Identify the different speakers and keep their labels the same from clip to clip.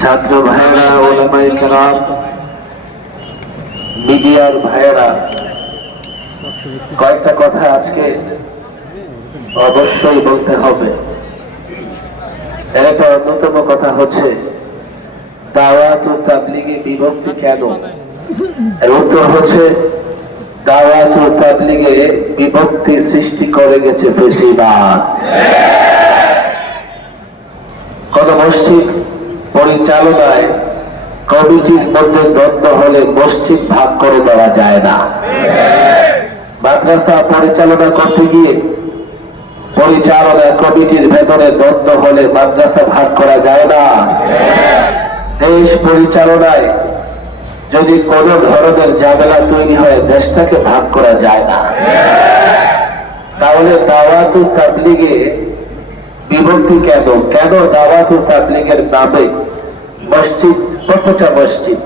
Speaker 1: ছাত্র ভাইরা ওলামাই কেরাম মিডিয়ার ভাইরা কয়েকটা কথা আজকে অবশ্যই বলতে হবে। এর একটা অন্যতম কথা হচ্ছে দাওয়াত ও তাবলিগে বিভক্তি কেন? এর উত্তর হচ্ছে দাওয়াত ও তাবলিগে বিভক্তি সৃষ্টি করে গেছে বেশিরভাগ। কোন মসজিদ পরিচালনায় কমিটির মধ্যে দ্বন্দ্ব হলে মসজিদ ভাগ করে দেওয়া যায় না। মাদ্রাসা পরিচালনা করতে গিয়ে পরিচালনা কমিটির ভেতরে দ্বন্দ্ব হলে মাদ্রাসা ভাগ করা যায় না। দেশ পরিচালনায় যদি কোন ধরনের ঝামেলা তৈরি হয়, দেশটাকে ভাগ করা যায় না। তাহলে দাওয়াতু তাবলিগে বিভক্তি কেন? কেন দাওয়াতু তাবলিগের নামে মসজিদ, কতটা মসজিদ?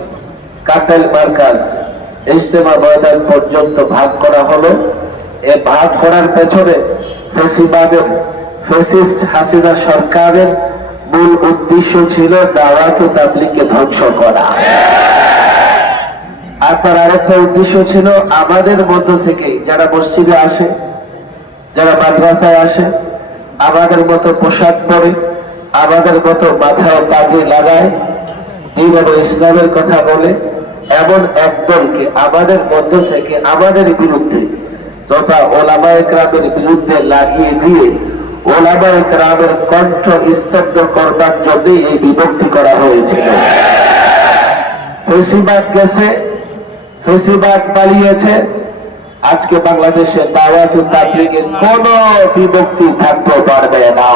Speaker 1: কাটাল মার্কাজ, ইজতেমা ময়দান পর্যন্ত ভাগ করা হলো। এ ভাগ করার পেছনে ফেসিবাদের ফেসিস্ট হাসিনা সরকারের মূল উদ্দেশ্য ছিল দাওয়াত তাবলিগকে ধ্বংস করা। আর তার আরেকটা উদ্দেশ্য ছিল আমাদের মধ্য থেকে যারা মসজিদে আসে, যারা মাদ্রাসায় আসে, আমাদের মতো পোশাক পরে, আমাদের মতো মাথায় পাগড়ি লাগায় এইভাবে ইসলামের কথা বলে, এমন একদলকে আমাদের মধ্য থেকে, আমাদের বিরুদ্ধে, তথা ওলামায় গ্রামের বিরুদ্ধে লাগিয়ে দিয়ে, ওলামায় গ্রামের কণ্ঠ স্তব্ধ করবার জন্য এই বিভক্তি করা হয়েছিল। গেছে ফেসিবাদ পালিয়েছে। আজকে বাংলাদেশে দাওয়াত তাবলিগের কোন বিভক্তি থাকতে পারবে না।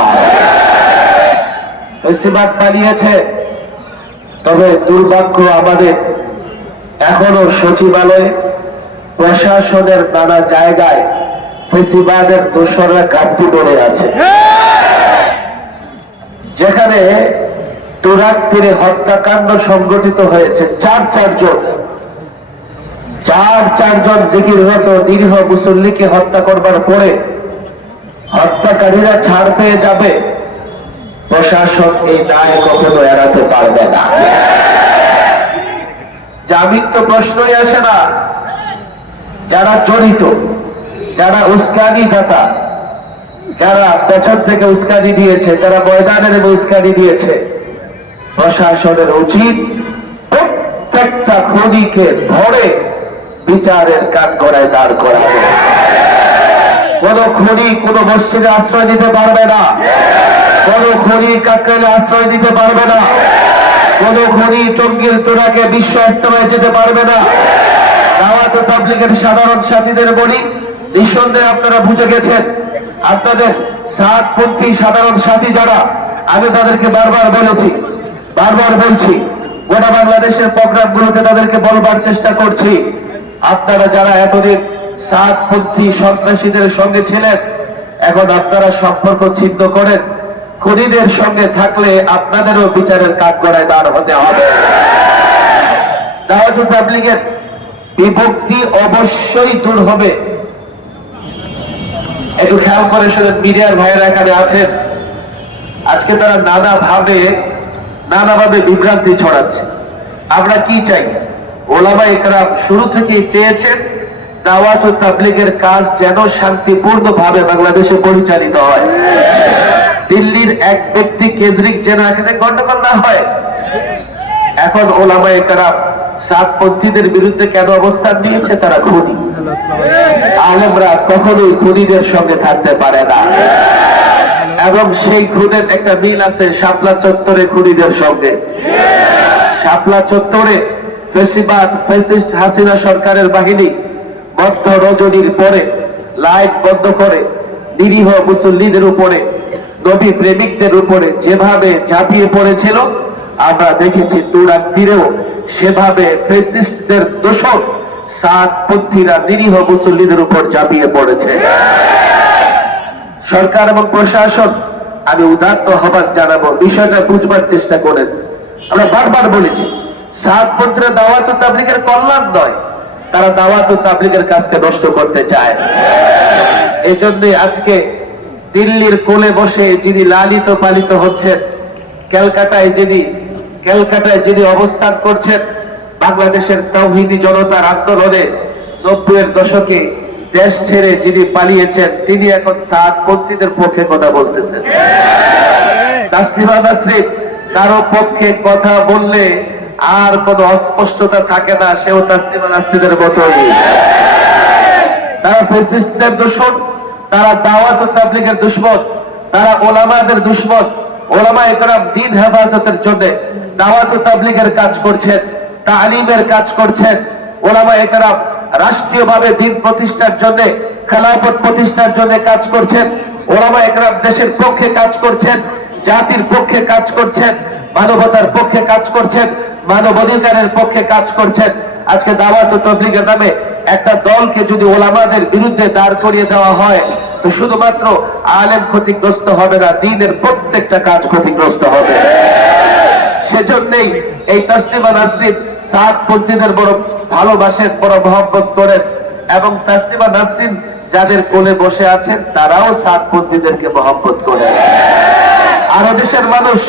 Speaker 1: ফেসিবাদ পালিয়েছে। তবে দুর্ভাগ্য আমাদের এখনও সচিবালয়ে, প্রশাসনের নানা জায়গায় ফেসিবাদের দোসররা ঘাটতি পড়ে আছে। যেখানে তুরাক তীরে হত্যাকাণ্ড সংগঠিত হয়েছে, চার চারজন। চার চারজন জিকিররত নিরীহ মুসল্লিকে হত্যা করবার পরে হত্যাকারীরা ছাড় পেয়ে যাবে। প্রশাসন এই দায় কখনো এড়াতে পারবে না। জামিন তো প্রশ্নই আসে না। যারা জড়িত, যারা উস্কানি দাতা, যারা পেছন থেকে উস্কানি দিয়েছে, যারা ময়দানে নেমে উস্কানি দিয়েছে, প্রশাসনের উচিত প্রত্যেকটা খুনিকে ধরে বিচারের কাঠ করায় দাঁড় করাবে। কোন খুনি, কোন মসজিদে আশ্রয় দিতে পারবে না। কোন খুনি কাকরাইলে আশ্রয় দিতে পারবে না। কোন খুনি টঙ্গির তোরাকে বিশ্ব ইস্তমায় যেতে পারবে না। দাওয়াত ও তাবলিগের সাধারণ সাথীদের বলি, নিঃসন্দেহে আপনারা বুঝে গেছেন, আপনাদের সাতপন্থী সাধারণ সাথী যারা, আমি তাদেরকে বারবার বলেছি, বারবার বলছি, গোটা বাংলাদেশের প্রোগ্রাম গুলোতে তাদেরকে বলবার চেষ্টা করছি। আপনারা যারা এতদিন সাতপন্থী সন্ত্রাসীদের সঙ্গে ছিলেন, এখন আপনারা সম্পর্ক ছিন্ন করেন। খুনিদের সঙ্গে থাকলে আপনাদেরও বিচারের কাঠগড়ায় দাঁড় হতে হবে। তাবলিগের বিভক্তি অবশ্যই দূর হবে। একটু খেয়াল করে শুনে মিডিয়ার ভাইয়েরা এখানে আছেন। আজকে তারা নানা ভাবে নানাভাবে বিভ্রান্তি ছড়াচ্ছে। আমরা কি চাই? ওলামা একরাম শুরু থেকেই চেয়েছেন দাওয়াত ও তাবলিগের কাজ যেন শান্তিপূর্ণ ভাবে বাংলাদেশে পরিচালিত হয়। দিল্লির এক ব্যক্তি কেন্দ্রিক যেন এখানে গন্ডগোল না হয়। এখন ওলামা একরাম সাতপন্থীদের বিরুদ্ধে কেন অবস্থান নিয়েছে তারা খুনি। আলেমরা কখনোই খুনিদের সঙ্গে থাকতে পারে না। এবং সেই খুনের একটা মিল আছে শাপলা চত্বরে খুনিদের সঙ্গে। শাপলা চত্বরে ফেসিবাদ, ফেসিস্ট হাসিনা সরকারের বাহিনী মধ্য রজনীর পরে লাইট বন্ধ করে, নিরীহ মুসল্লিদের উপরে, নবী প্রেমিকদের উপরে যেভাবে ঝাঁপিয়ে পড়েছিল, আমরা দেখেছি তুরাক তীরেও সেভাবে ফেসিস্টদের দোষক সাতপন্থীরা নিরীহ মুসল্লিদের উপর ঝাঁপিয়ে পড়েছে। সরকার এবং প্রশাসন, আমি উদাত্ত হবার জানাব, বিষয়টা বুঝবার চেষ্টা করেন। আমরা বারবার বলেছি সাতপন্থীরা দাওয়াত ও তাবলিগের কল্যাণ নয়? তারা দাওয়াত ও তাবলিগের কাজকে নষ্ট করতে চায়। এই জন্যই আজকে দিল্লির কোলে বসে যিনি লালিত পালিত হচ্ছেন ক্যালকাটায় যিনি ক্যালকাটায় যিনি অবস্থান করছেন বাংলাদেশের তৌহিদি জনতার আন্দোলনে নব্বইয়ের দশকে দেশ ছেড়ে যিনি পালিয়েছেন তিনি এখন সাত পন্থীদের পক্ষে কথা বলতেছেন। তাসলিমা নাসরিন কারও পক্ষে কথা বললে আর কোনো অস্পষ্টতা থাকে না, সেও তাসলিমা নাসরিনের মতোই। তারা ফেসিস্টদের তারা দাওয়াত দুশ্মন, তারা ওলামাদের দুশ্মন। ওলামা একরাম দিন হেফাজতের জন্য দাওয়াত কাজ করছেন, তালিমের কাজ করছেন। ওলামা একরাম রাষ্ট্রীয়ভাবে দিন প্রতিষ্ঠার জন্য, খেলাফত প্রতিষ্ঠার জন্য কাজ করছেন। ওলামা একরাম দেশের পক্ষে কাজ করছেন, জাতির পক্ষে কাজ করছেন, মানবতার পক্ষে কাজ করছেন। মানবাধিকারের পক্ষে কাজ করছেন। আজকে দাওয়াত তবলিগের নামে একটা দলকে যদি ওলামাদের বিরুদ্ধে দাঁড় করিয়ে দেওয়া হয়, তো শুধুমাত্র আলেম ক্ষতিগ্রস্ত হবে না, দিনের প্রত্যেকটা কাজ ক্ষতিগ্রস্ত হবে। সেজন্যই এই তসলিমা নাসরিন সাত পন্থীদের বড় ভালোবাসেন, বড় মহব্বত করেন এবং তসলিমা নাসরিন যাদের কোলে বসে আছেন, তারাও সাত পন্থীদেরকে মহব্বত করেন। আর দেশের মানুষ,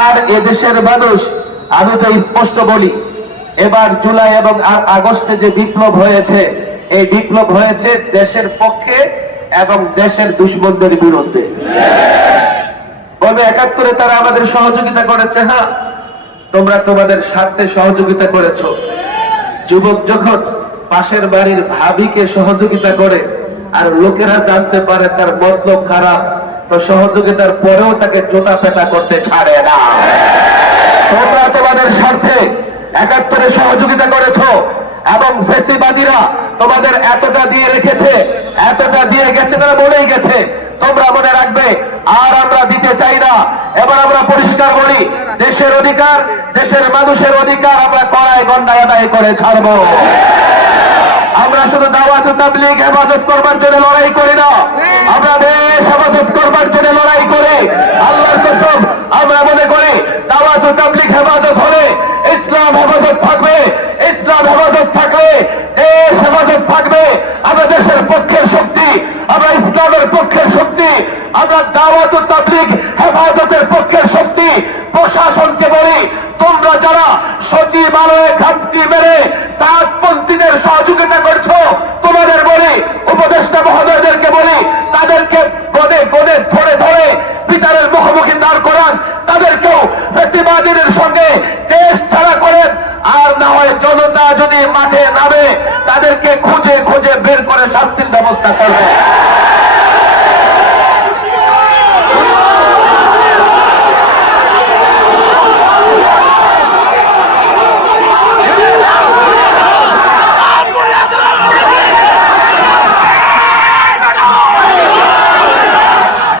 Speaker 1: আর এদেশের মানুষ আমি তো স্পষ্ট বলি, এবার জুলাই এবং আগস্টে যে বিপ্লব হয়েছে, এই বিপ্লব হয়েছে দেশের পক্ষে এবং দেশের দুশ্মনদের বিরুদ্ধে। একাত্তরে তারা আমাদের সহযোগিতা করেছে হ্যাঁ? তোমরা তোমাদের স্বার্থে সহযোগিতা করেছ। যুবক যখন পাশের বাড়ির ভাবিকে সহযোগিতা করে আর লোকেরা জানতে পারে তার মতলব খারাপ, তো সহযোগিতার পরেও তাকে জোতা পেটা করতে ছাড়ে না। তোমরা তোমাদের স্বার্থে একাত্তরে সহযোগিতা করেছ এবং ফেসিবাদীরা তোমাদের এতটা দিয়ে রেখেছে, এতটা দিয়ে গেছে তারা বলেই গেছে। তোমরা মনে রাখবে, আর আমরা দিতে চাই না। এবার আমরা পরিষ্কার বলি, দেশের অধিকার, দেশের মানুষের অধিকার আমরা কড়াই গন্ডায় আদায় করে ছাড়বো। আমরা শুধু দাওয়াত তাবলিগ হেফাজত করবার জন্য লড়াই করি না। আমরা দেশ হেফাজত করবার জন্য লড়াই করি। আল্লাহর কসম, আমরা মনে করি দাওয়াত ও তাবলিক হেফাজত হলে ইসলাম হেফাজত থাকবে, ইসলাম হেফাজত থাকলে দেশ হেফাজত থাকবে, আমরা দেশের পক্ষের শক্তি, আমরা ইসলামের পক্ষের শক্তি, আমরা দাওয়াত ও